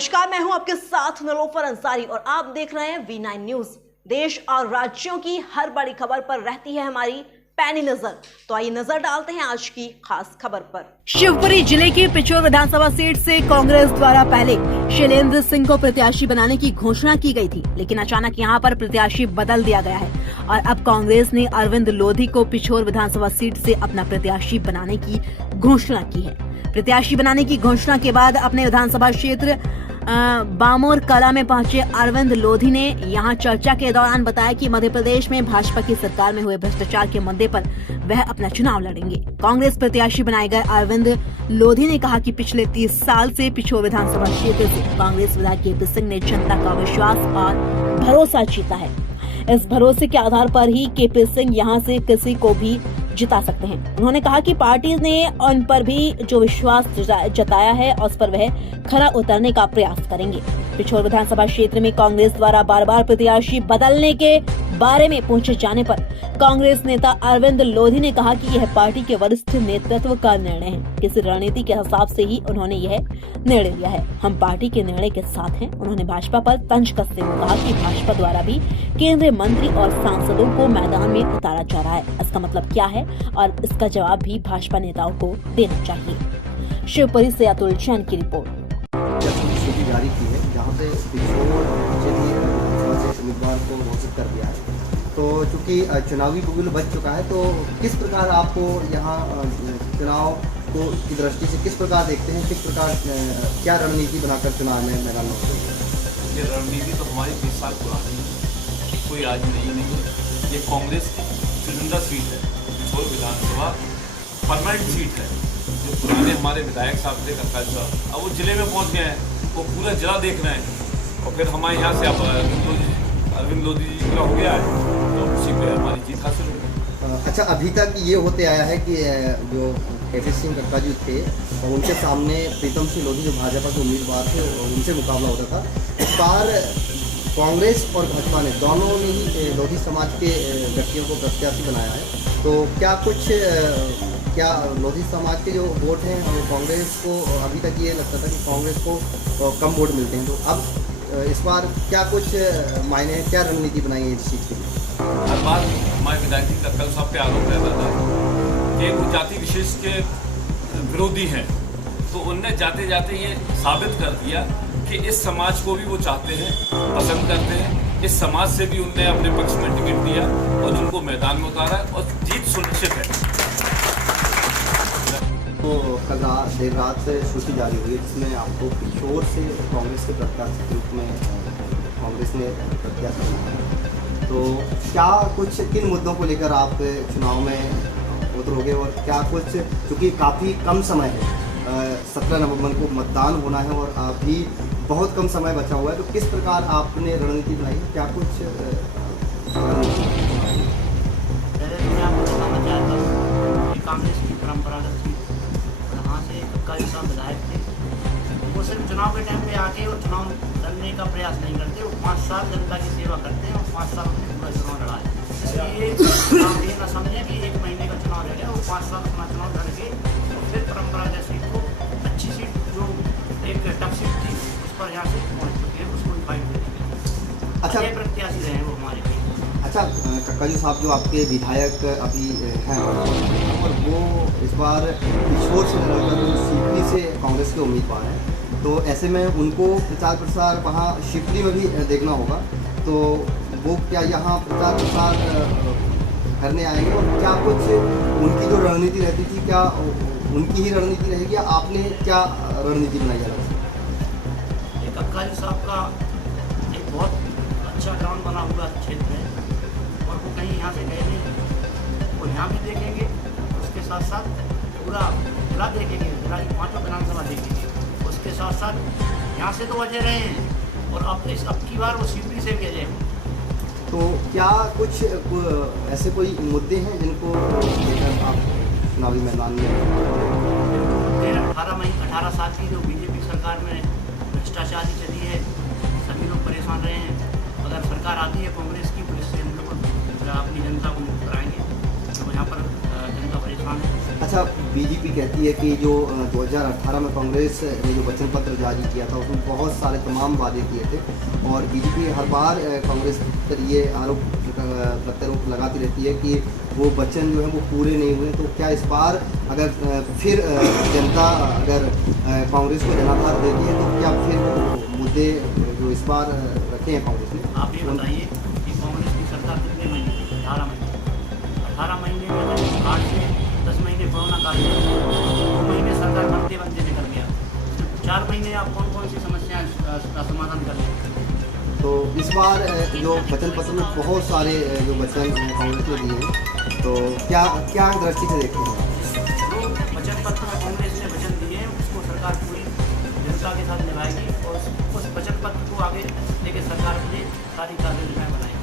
नमस्कार, मैं हूं आपके साथ निलोफर अंसारी और आप देख रहे हैं V9 न्यूज। देश और राज्यों की हर बड़ी खबर पर रहती है हमारी पैनी नजर। तो आइए नजर डालते हैं आज की खास खबर पर। शिवपुरी जिले की पिछोर विधानसभा सीट से कांग्रेस द्वारा पहले शैलेंद्र सिंह को प्रत्याशी बनाने की घोषणा की गई थी, लेकिन अचानक यहां पर प्रत्याशी बदल दिया गया है और अब कांग्रेस ने अरविंद लोधी को पिछोर विधानसभा सीट से अपना प्रत्याशी बनाने की घोषणा की है। प्रत्याशी बनाने की घोषणा के बाद अपने विधानसभा क्षेत्र बामोर कला में पहुंचे अरविंद लोधी ने यहां चर्चा के दौरान बताया कि मध्य प्रदेश में भाजपा की सरकार में हुए भ्रष्टाचार के मुद्दे पर वह अपना चुनाव लड़ेंगे। कांग्रेस प्रत्याशी बनाए गए अरविंद लोधी ने कहा कि पिछले 30 साल से पिछोर विधानसभा क्षेत्र से कांग्रेस विधायक केपी सिंह ने जनता का विश्वास और भरोसा जीता है। इस भरोसे के आधार पर ही केपी सिंह यहां से किसी को भी जिता सकते हैं। उन्होंने कहा कि पार्टी ने उन पर भी जो विश्वास जताया है उस पर वह खरा उतरने का प्रयास करेंगे। पिछोर विधानसभा क्षेत्र में कांग्रेस द्वारा बार बार प्रत्याशी बदलने के बारे में पूछे जाने पर कांग्रेस नेता अरविंद लोधी ने कहा कि यह पार्टी के वरिष्ठ नेतृत्व का निर्णय है। किसी रणनीति के हिसाब से ही उन्होंने यह निर्णय लिया है। हम पार्टी के निर्णय के साथ हैं। उन्होंने भाजपा पर तंज कसते हुए कहा कि भाजपा द्वारा भी केंद्रीय मंत्री और सांसदों को मैदान में उतारा जा रहा है। इसका मतलब क्या है और इसका जवाब भी भाजपा नेताओं को देना चाहिए। शिवपुरी से अतुल जैन की रिपोर्ट। जारी की है जहाँ पे पिछोर उम्मीदवार को घोषित कर दिया है, तो चूँकि चुनावी बिगुल बच चुका है, तो किस प्रकार आपको यहाँ चुनाव को की दृष्टि से किस प्रकार देखते हैं, किस प्रकार क्या रणनीति बनाकर चुनाव में मैदान में होगी? ये रणनीति तो हमारी 20 साल पुरानी है, कोई आज नहीं है। ये कांग्रेस की चुनिंदा सीट है, पिछोर विधानसभा परमानेंट सीट है। जो पुराने हमारे विधायक साहब थे कक्का साहब, अब वो जिले में पहुँच गए हैं, वो पूरा जिला देख रहे हैं और फिर हमारे यहाँ से अब अरविंद लोधी जी का हो गया है, तो उसी पे हमारी जीत हासिल हो गई। अच्छा, अभी तक ये होते आया है कि जो केपी सिंह कक्का जी थे और उनके सामने प्रीतम सिंह लोधी जो भाजपा के उम्मीदवार थे उनसे मुकाबला होता था। इस बार कांग्रेस और भाजपा ने दोनों ने ही लोधी समाज के व्यक्तियों को प्रत्याशी बनाया है, तो क्या लोधी समाज के जो वोट हैं वो कांग्रेस को, अभी तक ये लगता था कि कांग्रेस को कम वोट मिलते हैं, तो अब इस बार क्या कुछ मायने हैं, क्या रणनीति बनाई है इस चीज़ के लिए? हर बार हमारे विधायक जी कक्का साहब पे आरोप रहता था कि वो जाति विशेष के विरोधी हैं, तो उनने जाते जाते ये साबित कर दिया कि इस समाज को भी वो चाहते हैं, पसंद करते हैं। इस समाज से भी उनने अपने पक्ष में टिकट दिया और उनको मैदान में उतारा और जीत सुनिश्चित है। तो कल देर रात से सूची जारी हुई है जिसमें आपको पिछोर से कांग्रेस के प्रत्याशी के रूप में कांग्रेस ने प्रत्याशी बनाया, तो क्या कुछ किन मुद्दों को लेकर आप चुनाव में उतरोगे और क्या कुछ, क्योंकि काफ़ी कम समय है, 17 नवंबर को मतदान होना है और अभी बहुत कम समय बचा हुआ है, तो किस प्रकार आपने रणनीति बनाई, क्या कुछ कांग्रेस की परंपरागत थी, वहाँ से कक्का जी साहब विधायक थे, वो सिर्फ चुनाव के टाइम पे आके और चुनाव लड़ने का प्रयास नहीं करते, वो 5 साल जनता की सेवा करते हैं और 5 साल में पूरा चुनाव लड़ा है। इसलिए आप ये ना समझें कि 1 महीने का चुनाव लड़े, वो 5 साल अपना चुनाव लड़ के और फिर परंपरागत सीट को, अच्छी सीट जो एक टफ सीट थी उस पर यहाँ से पहुँच चुके हैं, उसको फाइट करेंगे। अच्छा, ये प्रत्याशी रहे हैं वो हमारे लिए। अच्छा, कक्का जी साहब जो आपके विधायक अभी हैं और वो इस बार पिछोर से लड़कर शिवपुरी से कांग्रेस के उम्मीदवार हैं, तो ऐसे में उनको प्रचार प्रसार वहाँ शिवपुरी में भी देखना होगा, तो वो क्या यहाँ प्रचार प्रसार करने आएंगे और क्या कुछ उनकी जो रणनीति रहती थी, क्या उनकी ही रणनीति रहेगी या आपने क्या रणनीति बनाई है? कक्का जी साहब का एक बहुत अच्छा ग्राउंड बना हुआ क्षेत्र है और वो कहीं यहाँ से गए नहीं, वो यहाँ भी देखेंगे, उसके साथ साथ पूरा जिला देखेंगे, जिला की 5 विधानसभा देखेंगे, उसके साथ साथ यहाँ से तो अजय रहे हैं और अब की बार वो शिवपुरी से भी अजय हैं। तो क्या कुछ ऐसे कोई मुद्दे हैं जिनको लेकर आप चुनावी मैदान में? 18 साल की जो बीजेपी सरकार में भ्रष्टाचारी चली है, सभी लोग परेशान रहे हैं। अगर सरकार आती है कांग्रेस की, तो इससे हम लोग अपनी जनता को मुक्त कराएंगे, तो यहाँ पर जनता परेशान नुकसान है। अच्छा, बीजेपी कहती है कि जो 2018 में कांग्रेस ने जो वचन पत्र जारी किया था उसमें बहुत सारे तमाम वादे किए थे और बीजेपी हर बार कांग्रेस पर ये आरोप प्रत्यारोप लगाती रहती है कि वो वचन जो है वो पूरे नहीं हुए। तो क्या इस बार अगर फिर जनता अगर कांग्रेस को जनाधार देती है तो क्या फिर वो मुद्दे जो इस बार रखे हैं कांग्रेस ने? आप ये बताइए कि कांग्रेस की सरकार कितने महीने थी? 18 महीने में अगर 8 से 10 महीने कोरोना काल में 2 महीने सरकार बनते निकल गया, 4 महीने आप कौन कौन सी समस्याएं का समाधान कर लें? तो इस बार जो वचन पत्र में बहुत सारे जो वचन कांग्रेस ने दिए हैं, तो क्या दृष्टि से देखते हैं? जो वचन पत्र में कांग्रेस ने वचन दिए हैं उसको सरकार पूरी जनता के साथ निभाएगी और उस वचन पत्र को आगे लेके सरकार अपनी सारी कार्ययोजनाएं बनाएगी।